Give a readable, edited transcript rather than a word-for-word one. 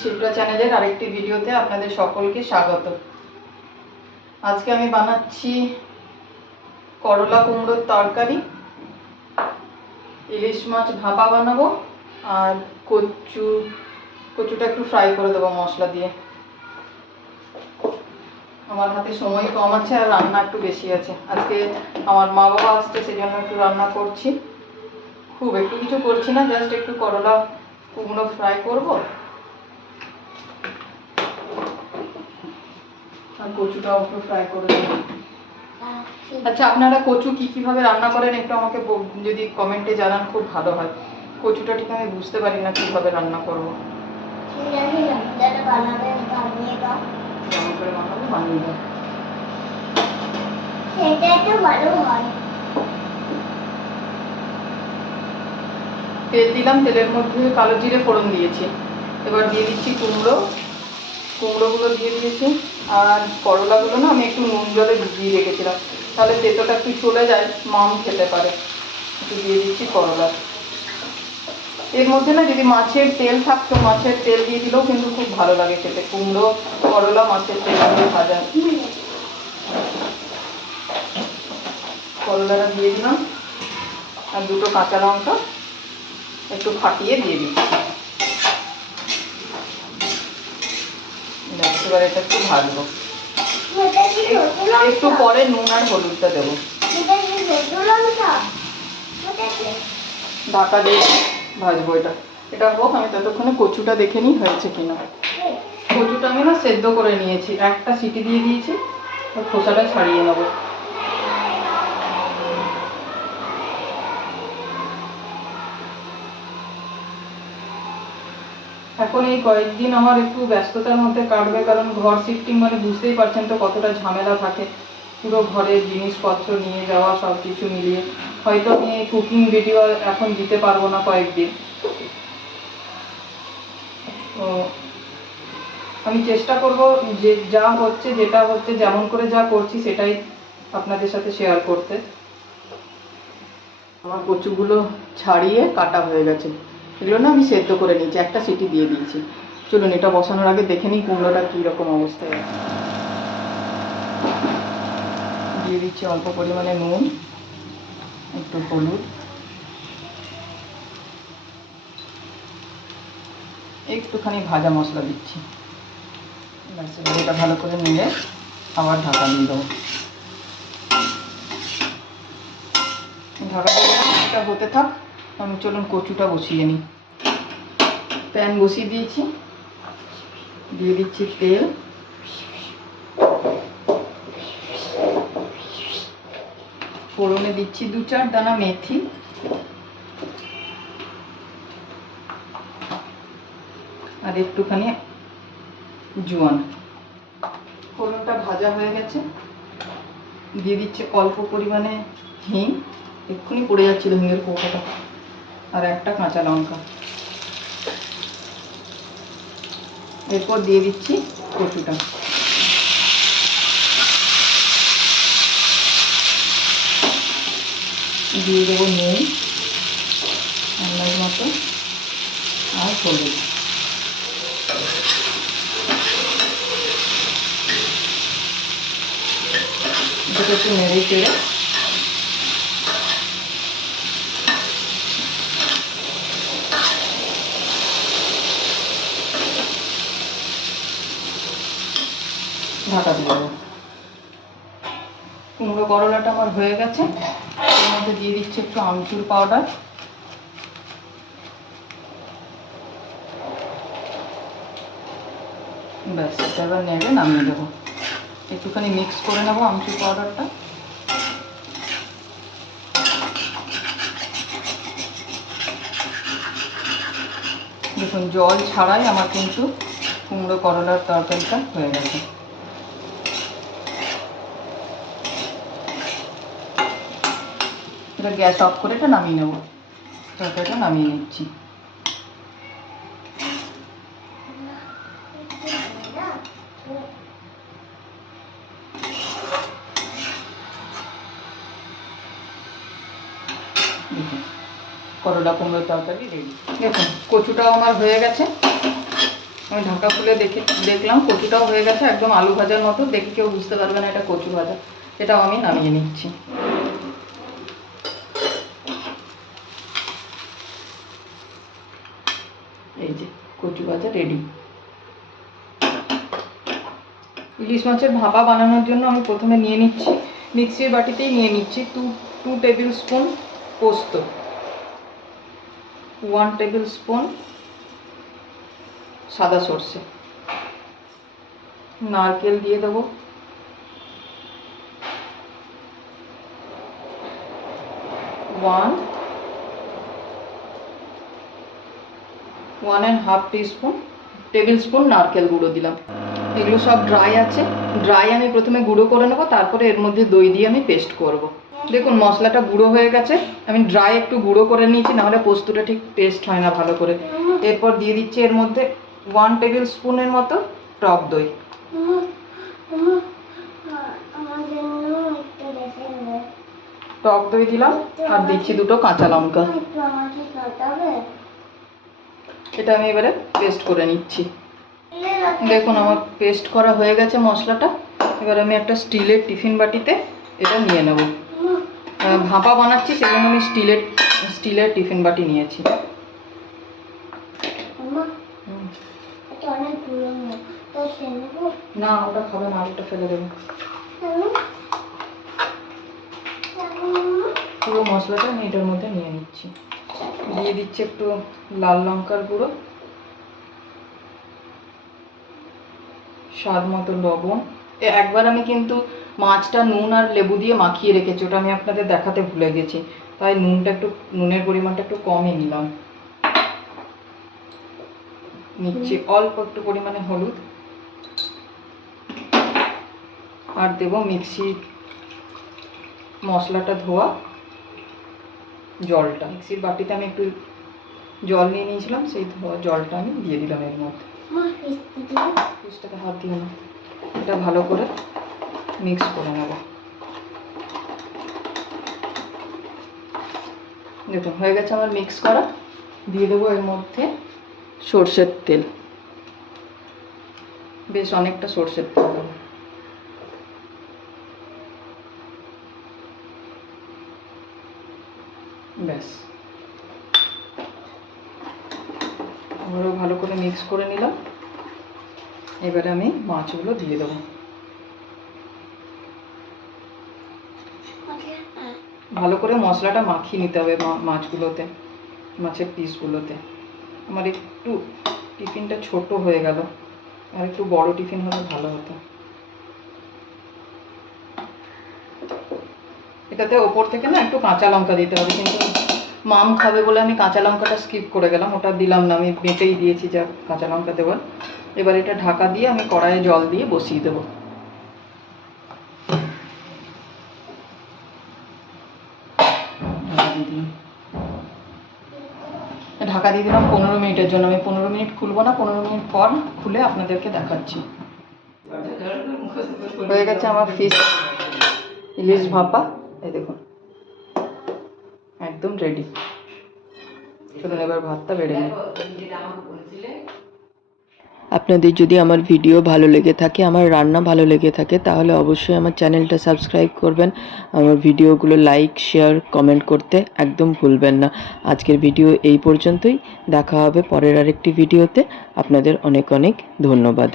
শিপ্রা চ্যানেলের আরেকটি ভিডিওতে আপনাদের সকলকে স্বাগত। আজকে আমি বানাচ্ছি করলা কুমড়োর তরকারি, ইলিশ মাছ ভাপা বানাবো, আর কচুটা একটু ফ্রাই করে দেবো মশলা দিয়ে। আমার হাতে সময় কম আছে আর রান্না একটু বেশি আছে। আজকে আমার মা বাবা আসছে, সেই জন্য একটু রান্না করছি। খুব একটু কিছু করছি না, জাস্ট একটু করলা কুমড়ো ফ্রাই করবো আর কচুটাও একটু ফ্রাই করে দেবো। আচ্ছা, আপনারা কচু কিভাবে রান্না করেন একটু আমাকে যদি কমেন্টে জানান খুব ভালো হয়। কচুটা ঠিক আমি বুঝতে পারি না কিভাবে রান্না করবো। তেল দিলাম, তেলের মধ্যে কালো জিরে ফোড়ন দিয়েছি। এবার দিয়ে দিচ্ছি কুমড়োগুলো দিয়ে দিয়েছি। আর করলাগুলো না আমি একটু নুন জলে ভিজিয়ে রেখেছিলাম, তাহলে তেতোটা একটু চলে যায়, মাম খেতে পারে। একটু দিয়ে দিচ্ছি করলা। এর মধ্যে না যদি মাছের তেল থাকতো, মাছের তেল দিয়ে দিলেও কিন্তু খুব ভালো লাগে খেতে। কুমড়ো করলা মাছের তেল দিয়ে ভাজা। করলাটা দিয়ে দিলাম আর দুটো কাঁচা লঙ্কা একটু ফাটিয়ে দিয়ে দিচ্ছি। এবার এটা একটু ভাজবো, একটু পরে নুন আর হলুদটা দেবো। ঢাকা দিয়ে ভাজবো এটা হোক। আমি ততক্ষণে কচুটা দেখে নিই হয়েছে কিনা। কচুটা আমি না সেদ্ধ করে নিয়েছি, একটা সিটি দিয়ে দিয়েছি, খোসাটা ছাড়িয়ে নেবো। এখন এই কয়েকদিন আমার একটু ব্যস্ততার মধ্যে কাটবে, কারণ ঘর শিফটিং মানে বুঝতেই পারছেন তো কতটা ঝামেলা থাকে। পুরো ঘরের জিনিসপত্র নিয়ে যাওয়া, সব কিছু মিলিয়ে হয়তো আমি এই কুকিং ভিডিও এখন দিতে পারবো না কয়েকদিন। তো আমি চেষ্টা করব যে যা হচ্ছে, যেটা হচ্ছে, যেমন করে যা করছি সেটাই আপনাদের সাথে শেয়ার করতে। আমার কচুগুলো ছাড়িয়ে কাটা হয়ে গেছে। এগুলো না আমি সেদ্ধ করে নিয়েছি, একটা সিটি দিয়ে দিয়েছি। চলুন এটা বসানোর আগে দেখে নিই কুমড়োটা কীরকম অবস্থায় আছে। দিয়ে দিচ্ছি অল্প পরিমাণে নুন, একটু হলুদ, একটুখানি ভাজা মশলা দিচ্ছি। এটা ভালো করে নিয়ে আবার ঢাকা দিয়ে দেবো। ঢাকা দিয়ে এটা হতে থাক, আমি চলুন কচুটা বসিয়ে নিই। প্যান বসিয়ে দিয়েছি, দিয়ে দিচ্ছি তেল, ফোড়নে দিচ্ছি 2-4 দানা মেথি, আর একটুখানি জোয়ান। ফোড়নটা ভাজা হয়ে গেছে, দিয়ে দিচ্ছে অল্প পরিমাণে হিং, এক্ষুনি পড়ে যাচ্ছিল হিঙের কোটাটা, আর একটা কাঁচা লঙ্কা। এরপর দিয়ে দিচ্ছি কচুটা। দিয়ে দেবো নুন আন্দাজ মতো আর হলুদ। এটাকে একটু নেড়ে চেড়ে ঢাকা দিয়ে দেবো। কুমড়ো করলাটা আমার হয়ে গেছে। এর মধ্যে দিয়ে দিচ্ছি একটু আমচুর পাউডার, ব্যাস এটা এবার নেড়ে নামিয়ে দেবো। একটুখানি মিক্স করে নেবো আমচুর পাউডারটা। দেখুন জল ছাড়াই আমার কিন্তু কুমড়ো করলার তরকারিটা হয়ে গেছে। এটা গ্যাস অফ করে এটা নামিয়ে নেবো। তরকারিটা নামিয়ে নিচ্ছি। করলা কুমড়োর তরকারি রেডি। দেখুন কচুটাও আমার হয়ে গেছে। আমি ঢাকা খুলে দেখলাম কচুটাও হয়ে গেছে, একদম আলু ভাজার মতো, দেখে কেউ বুঝতে পারবে না এটা কচু ভাজা। এটাও আমি নামিয়ে নিচ্ছি। এই যে কচু ভাজা রেডি। ইলিশ মাছের ভাপা বানানোর জন্য আমি প্রথমে নিয়ে নিচ্ছি, মিক্সির বাটিতেই নিয়ে নিচ্ছি 2 টেবিল স্পুন পোস্ত, 1 টেবিল স্পুন সাদা সর্ষে, নারকেল দিয়ে দেবো, 1.5 টেবিল স্পুন নারকেল গুঁড়ো দিলাম। এগুলো সব ড্রাই আছে, ড্রাই আমি প্রথমে গুঁড়ো করে নেবো, তারপরে এর মধ্যে দই দিয়ে আমি পেস্ট করব। দেখুন মশলাটা গুঁড়ো হয়ে গেছে, আমি ড্রাই একটু গুঁড়ো করে নিয়েছি, নাহলে পোস্তটা ঠিক পেস্ট হয় না ভালো করে। এরপর দিয়ে দিচ্ছি এর মধ্যে 1 টেবিল স্পুনের মতো টক দই, টক দই দিলাম, আর দিচ্ছি 2টো কাঁচা লঙ্কা। এটা আমি এবারে পেস্ট করে নিচ্ছি। দেখুন আমার পেস্ট করা হয়ে গেছে মশলাটা। এবার আমি একটা স্টিলের টিফিন বাটিতে এটা নিয়ে নেব। ভাপা বানাচ্ছি সেজন্য আমি স্টিলের টিফিন বাটি নিয়েছি। না ওটা খাবে না, ওটা ফেলে দেবো। পুরো মশলাটা আমি এটার মধ্যে নিয়ে নিচ্ছি। দিয়ে দিচ্ছি একটু লাল লঙ্কার গুঁড়ো, স্বাদ মতো লবণ। একবার আমি কিন্তু মাছটা নুন আর লেবু দিয়ে মাখিয়ে রেখেছি, ওটা আমি আপনাদের দেখাতে ভুলে গেছি, তাই নুনের পরিমাণটা একটু কমই নিলাম। নিচ্ছি অল্প একটু পরিমাণে হলুদ, আর দেব মিক্সির মশলাটা ধোয়া জলটা। মিক্সির বাটিতে আমি একটু জল নিয়ে নিয়েছিলাম, সেই ধোয়া জলটা আমি দিয়ে দিলাম এর মধ্যে। পিসটাতে হাত দিয়ে না, এটা ভালো করে মিক্স করে নেব। দেখুন হয়ে গেছে আমার মিক্স করা। দিয়ে দেবো এর মধ্যে সর্ষের তেল, বেশ অনেকটা সর্ষের তেল দেবো। ব্যাস আবারও ভালো করে মিক্স করে নিলাম। এবারে আমি মাছগুলো দিয়ে দেবো। ভালো করে মশলাটা মাখিয়ে নিতে হবে মাছগুলোতে, মাছের পিসগুলোতে। আমার একটু টিফিনটা ছোট হয়ে গেল, আর একটু বড় টিফিন হলে ভালো হতো। এটাতে ওপর থেকে না একটু কাঁচা লঙ্কা দিতে হবে, কিন্তু মাম খাবে বলে আমি কাঁচা লঙ্কাটা স্কিপ করে গেলাম, ওটা দিলাম না, আমি বেটেই দিয়েছি যা কাঁচা লঙ্কা দেওয়ার। এবার এটা ঢাকা দিয়ে আমি কড়াইয়ে জল দিয়ে বসিয়ে দেবো। ঢাকা দিয়ে দিলাম 15 মিনিটের জন্য। আমি 15 মিনিট খুলবো না, 15 মিনিট পর খুলে আপনাদেরকে দেখাচ্ছি। হয়ে গেছে আমার ফিশ ইলিশ ভাপা, এই দেখুন একদম রেডি। চলুন এবার ভাতটা বেড়ে নিই। আপনাদের যদি আমার ভিডিও ভালো লেগে থাকে, আমার রান্না ভালো লেগে থাকে, তাহলে অবশ্যই আমার চ্যানেলটা সাবস্ক্রাইব করবেন। আমার ভিডিওগুলো লাইক, শেয়ার, কমেন্ট করতে একদম ভুলবেন না। আজকের ভিডিও এই পর্যন্তই, দেখা হবে পরের আরেকটি ভিডিওতে। আপনাদের অনেক অনেক ধন্যবাদ।